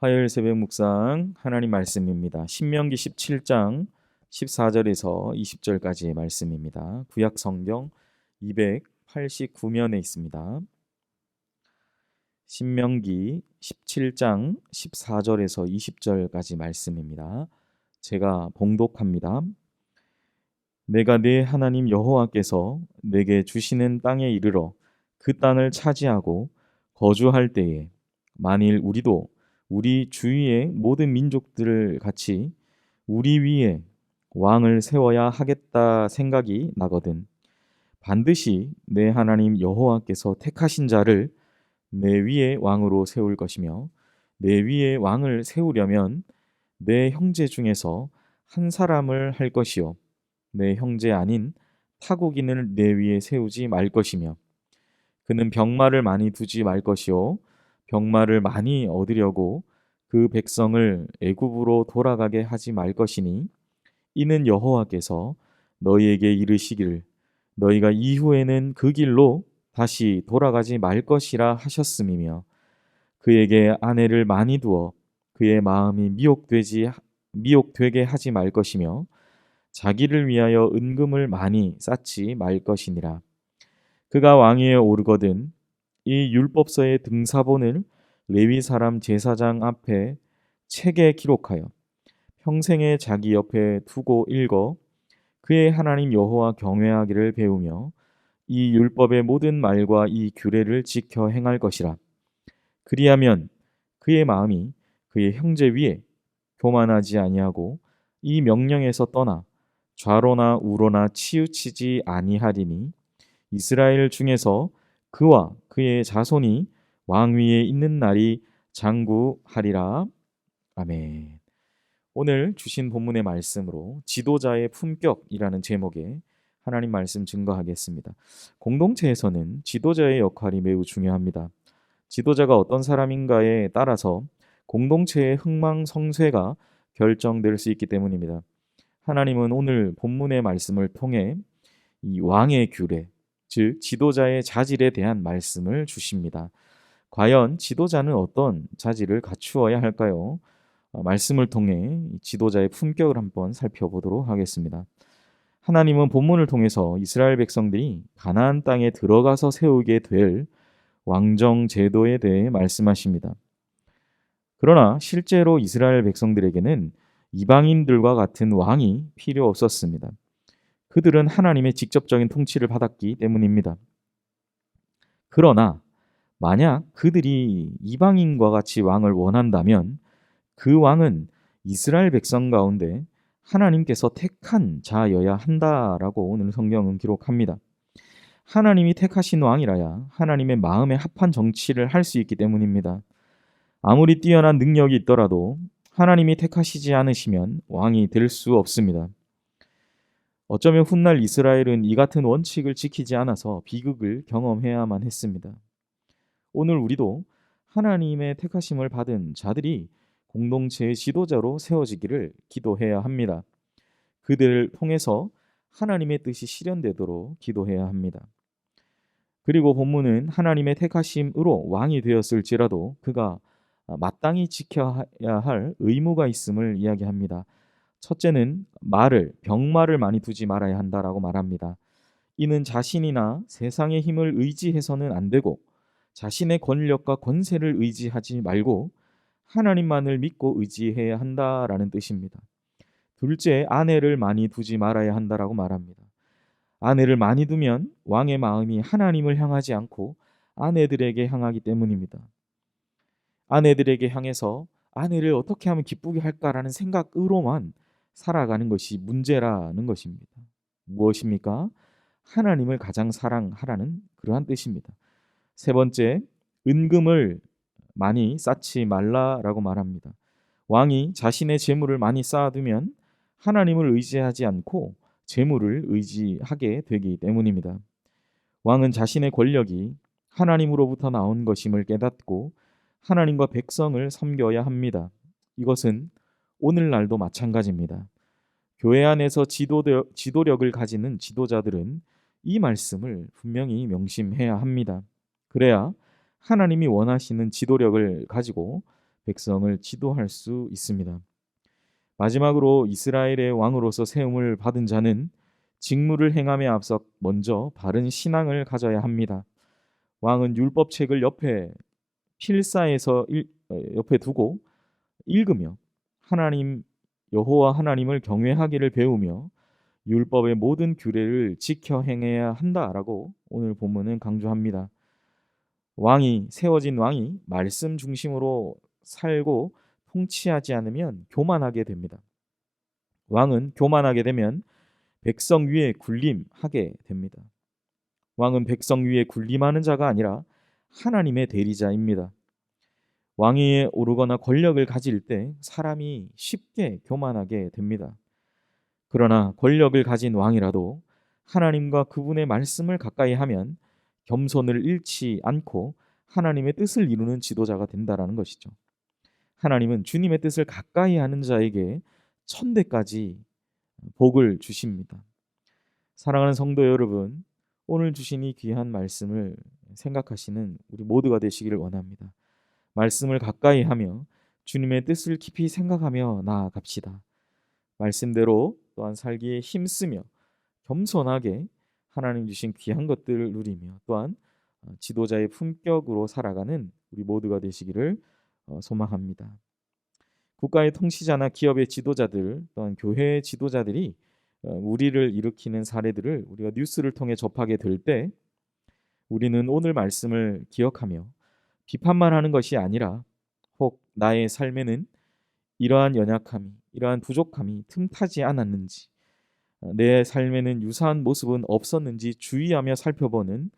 화요일 새벽 묵상 하나님 말씀입니다. 신명기 17장 14절에서 20절까지의 말씀입니다. 구약 성경 289면에 있습니다. 신명기 17장 14절에서 20절까지 말씀입니다. 제가 봉독합니다. 내가 내 하나님 여호와께서 내게 주시는 땅에 이르러 그 땅을 차지하고 거주할 때에 만일 우리도 우리 주위의 모든 민족들을 같이 우리 위에 왕을 세워야 하겠다 생각이 나거든. 반드시 내 하나님 여호와께서 택하신 자를 내 위에 왕으로 세울 것이며 내 위에 왕을 세우려면 내 형제 중에서 한 사람을 할 것이요 내 형제 아닌 타국인을 내 위에 세우지 말 것이며 그는 병마를 많이 두지 말 것이요 병마를 많이 얻으려고 그 백성을 애굽으로 돌아가게 하지 말 것이니 이는 여호와께서 너희에게 이르시기를 너희가 이후에는 그 길로 다시 돌아가지 말 것이라 하셨음이며 그에게 아내를 많이 두어 그의 마음이 미혹되지 미혹되게 하지 말 것이며 자기를 위하여 은금을 많이 쌓지 말 것이니라. 그가 왕위에 오르거든 이 율법서의 등사본을 레위 사람 제사장 앞에 책에 기록하여 평생에 자기 옆에 두고 읽어 그의 하나님 여호와 경외하기를 배우며 이 율법의 모든 말과 이 규례를 지켜 행할 것이라. 그리하면 그의 마음이 그의 형제 위에 교만하지 아니하고 이 명령에서 떠나 좌로나 우로나 치우치지 아니하리니 이스라엘 중에서 그와 그의 자손이 왕 위에 있는 날이 장구하리라. 아멘. 오늘 주신 본문의 말씀으로 지도자의 품격이라는 제목의 하나님 말씀 증거하겠습니다. 공동체에서는 지도자의 역할이 매우 중요합니다. 지도자가 어떤 사람인가에 따라서 공동체의 흥망성쇠가 결정될 수 있기 때문입니다. 하나님은 오늘 본문의 말씀을 통해 이 왕의 규례, 즉 지도자의 자질에 대한 말씀을 주십니다. 과연 지도자는 어떤 자질을 갖추어야 할까요? 어, 말씀을 통해 지도자의 품격을 한번 살펴보도록 하겠습니다. 하나님은 본문을 통해서 이스라엘 백성들이 가나안 땅에 들어가서 세우게 될 왕정 제도에 대해 말씀하십니다. 그러나 실제로 이스라엘 백성들에게는 이방인들과 같은 왕이 필요 없었습니다. 그들은 하나님의 직접적인 통치를 받았기 때문입니다. 그러나 만약 그들이 이방인과 같이 왕을 원한다면 그 왕은 이스라엘 백성 가운데 하나님께서 택한 자여야 한다라고 오늘 성경은 기록합니다. 하나님이 택하신 왕이라야 하나님의 마음에 합한 정치를 할 수 있기 때문입니다. 아무리 뛰어난 능력이 있더라도 하나님이 택하시지 않으시면 왕이 될 수 없습니다. 어쩌면 훗날 이스라엘은 이 같은 원칙을 지키지 않아서 비극을 경험해야만 했습니다. 오늘 우리도 하나님의 택하심을 받은 자들이 공동체의 지도자로 세워지기를 기도해야 합니다. 그들을 통해서 하나님의 뜻이 실현되도록 기도해야 합니다. 그리고 본문은 하나님의 택하심으로 왕이 되었을지라도 그가 마땅히 지켜야 할 의무가 있음을 이야기합니다. 첫째는 말을 병말을 많이 두지 말아야 한다라고 말합니다. 이는 자신이나 세상의 힘을 의지해서는 안 되고 자신의 권력과 권세를 의지하지 말고 하나님만을 믿고 의지해야 한다라는 뜻입니다. 둘째, 아내를 많이 두지 말아야 한다라고 말합니다. 아내를 많이 두면 왕의 마음이 하나님을 향하지 않고 아내들에게 향하기 때문입니다. 아내들에게 향해서 아내를 어떻게 하면 기쁘게 할까라는 생각으로만 살아가는 것이 문제라는 것입니다. 무엇입니까? 하나님을 가장 사랑하라는 그러한 뜻입니다. 세 번째, 은금을 많이 쌓지 말라라고 말합니다. 왕이 자신의 재물을 많이 쌓아두면 하나님을 의지하지 않고 재물을 의지하게 되기 때문입니다. 왕은 자신의 권력이 하나님으로부터 나온 것임을 깨닫고 하나님과 백성을 섬겨야 합니다. 이것은 오늘날도 마찬가지입니다. 교회 안에서 지도력, 지도 력을 가지는 지도자들은 이 말씀을 분명히 명심해야 합니다. 그래야 하나님이 원하시는 지도력을 가지고 백성을 지도할 수 있습니다. 마지막으로 이스라엘의 왕으로서 세움을 받은 자는 직무를 행함에 앞서 먼저 바른 신앙을 가져야 합니다. 왕은 율법책을 옆에 필사에서 일, 어, 옆에 두고 읽으며 하나님 여호와 하나님을 경외하기를 배우며 율법의 모든 규례를 지켜 행해야 한다라고 오늘 본문은 강조합니다. 왕이 세워진 왕이 말씀 중심으로 살고 통치하지 않으면 교만하게 됩니다. 왕은 교만하게 되면 백성 위에 군림하게 됩니다. 왕은 백성 위에 군림하는 자가 아니라 하나님의 대리자입니다. 왕위에 오르거나 권력을 가질 때 사람이 쉽게 교만하게 됩니다. 그러나 권력을 가진 왕이라도 하나님과 그분의 말씀을 가까이 하면 겸손을 잃지 않고 하나님의 뜻을 이루는 지도자가 된다라는 것이죠. 하나님은 주님의 뜻을 가까이 하는 자에게 천대까지 복을 주십니다. 사랑하는 성도 여러분, 오늘 주신 이 귀한 말씀을 생각하시는 우리 모두가 되시기를 원합니다. 말씀을 가까이 하며 주님의 뜻을 깊이 생각하며 나아갑시다. 말씀대로 또한 살기에 힘쓰며 겸손하게 하나님 주신 귀한 것들을 누리며 또한 어, 지도자의 품격으로 살아가는 우리 모두가 되시기를 어, 소망합니다. 국가의 통치자나 기업의 지도자들 또한 교회의 지도자들이 어, 우리를 일으키는 사례들을 우리가 뉴스를 통해 접하게 될 때 우리는 오늘 말씀을 기억하며 비판만 하는 것이 아니라 혹 나의 삶에는 이러한 연약함이 이러한 부족함이 틈타지 않았는지 내 삶에는 유사한 모습은 없었는지 주의하며 살펴보는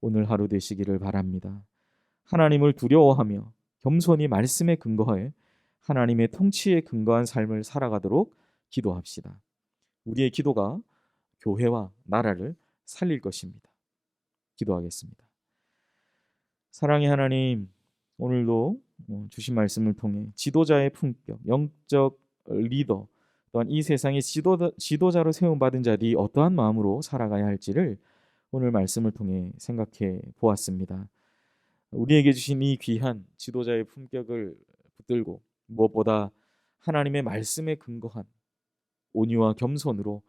오늘 하루 되시기를 바랍니다. 하나님을 두려워하며 겸손히 말씀에 근거해 하나님의 통치에 근거한 삶을 살아가도록 기도합시다. 우리의 기도가 교회와 나라를 살릴 것입니다. 기도하겠습니다. 사랑의 하나님, 오늘도 어, 주신 말씀을 통해 지도자의 품격, 영적 리더, 또한 이 세상의 지도자, 지도자로 세움받은 자들이 어떠한 마음으로 살아가야 할지를 오늘 말씀을 통해 생각해 보았습니다. 우리에게 주신 이 귀한 지도자의 품격을 붙들고 무엇보다 하나님의 말씀에 근거한 온유와 겸손으로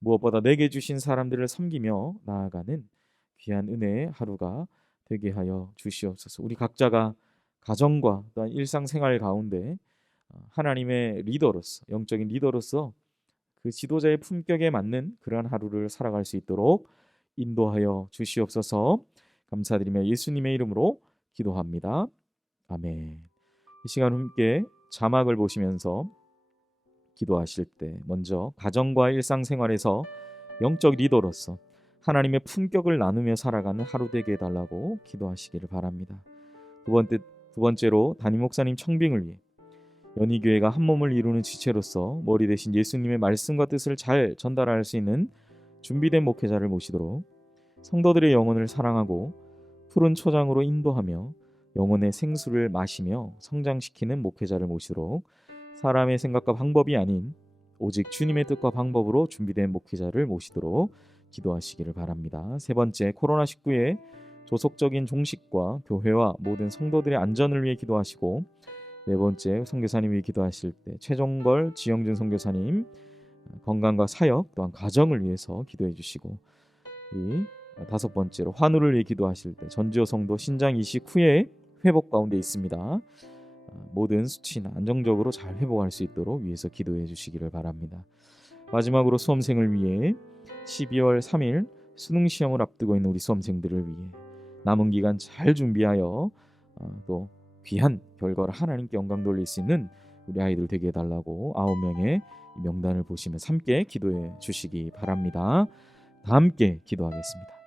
무엇보다 내게 주신 사람들을 섬기며 나아가는 귀한 은혜의 하루가 되게 하여 주시옵소서. 우리 각자가 가정과 또한 일상생활 가운데 어, 하나님의 리더로서 영적인 리더로서 그 지도자의 품격에 맞는 그러한 하루를 살아갈 수 있도록 인도하여 주시옵소서. 감사드리며 예수님의 이름으로 기도합니다. 아멘. 이 시간 함께 자막을 보시면서 기도하실 때 먼저 가정과 일상생활에서 영적 리더로서 하나님의 품격을 나누며 살아가는 하루 되게 해달라고 기도하시기를 바랍니다. 두 번째 두 번째로 담임 목사님 청빙을 위해 연희교회가 한 몸을 이루는 지체로서 머리 대신 예수님의 말씀과 뜻을 잘 전달할 수 있는 준비된 목회자를 모시도록 성도들의 영혼을 사랑하고 푸른 초장으로 인도하며 영혼의 생수를 마시며 성장시키는 목회자를 모시도록 사람의 생각과 방법이 아닌 오직 주님의 뜻과 방법으로 준비된 목회자를 모시도록 기도하시기를 바랍니다. 세 번째, 코로나19의 조속적인 종식과 교회와 모든 성도들의 안전을 위해 기도하시고 네 번째, 선교사님 위해 기도하실 때 최종걸 지영준 선교사님 건강과 사역 또한 가정을 위해서 기도해 주시고 우리 다섯 번째로 환우를 위해 기도하실 때 전지호 성도 신장 이식 후에 회복 가운데 있습니다. 모든 수치나 안정적으로 잘 회복할 수 있도록 위해서 기도해 주시기를 바랍니다. 마지막으로 수험생을 위해 12월 3일 수능 시험을 앞두고 있는 우리 수험생들을 위해 남은 기간 잘 준비하여 어, 또 귀한 결과를 하나님께 영광 돌릴 수 있는 우리 아이들 되게 해달라고 아홉 명의 명단을 보시면서 함께 기도해 주시기 바랍니다. 다 함께 기도하겠습니다.